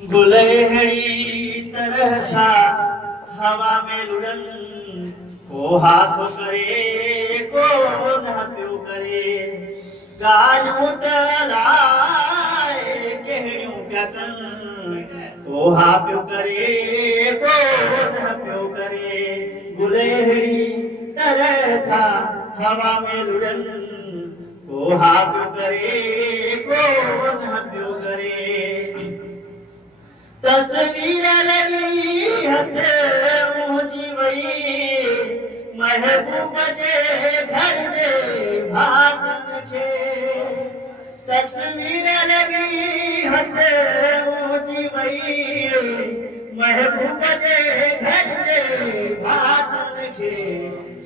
गुलहड़ी तरह था हवा में लुढ़न को हाथ करे को न पियो करे गालियों तलाए कहिड़ियूं पिया कनि को हा पियो करे को न पियो करे गुलहड़ी तरह था हवा में लुढ़न को हा पियो करे को न पियो करे तस्वीर लगी हथ मुंहिंजी वई महबूब जे घर जे भातन खे तस्वीर लगी हथ मुंहिंजी वई महबूब जे घर जे भातन खे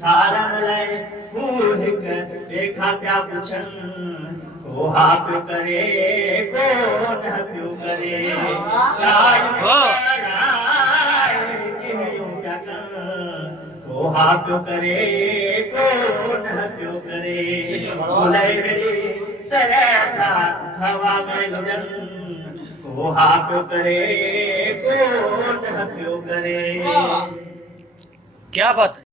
सारण लाइ हू हिक ॿिए खां पिया पुछनि को हा पियो करे को न पियो करे को हा पियो करे को न पियो करे गुलहड़ी तरह था हवा में लुढ़न को हा पियो करे को न पियो करे। क्या बात है।